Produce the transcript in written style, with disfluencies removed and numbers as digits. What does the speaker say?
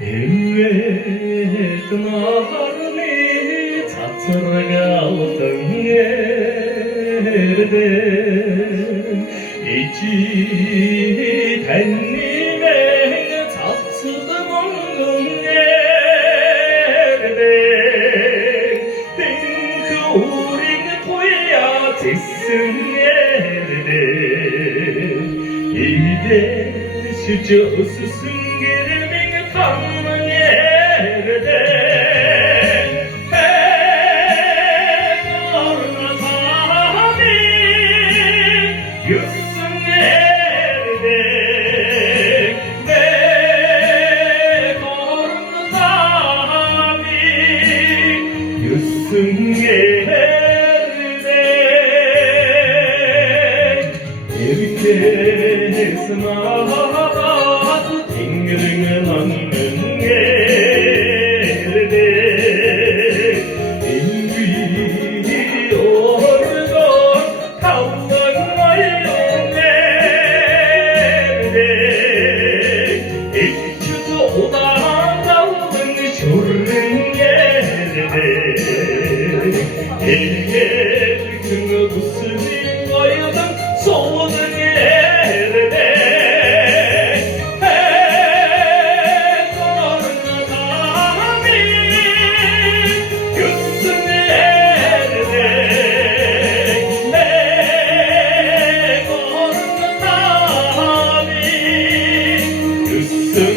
Evet, narni tatırga altın yerde içi tennime tatsızım onun yerde Denk uğrin koya tessin yerde İde şücasısın gerimin kanın yerde Yüzsün yerde ve kornami yüzsün yerde herkes nahat Tengri'nin anının yerde biliyorlar kavganmayın nerede İlçüzü odan dağılın şurun yerde El günü bu sürün ayılın soğudun yerde Yüzsün yerde ne kornami yüzsün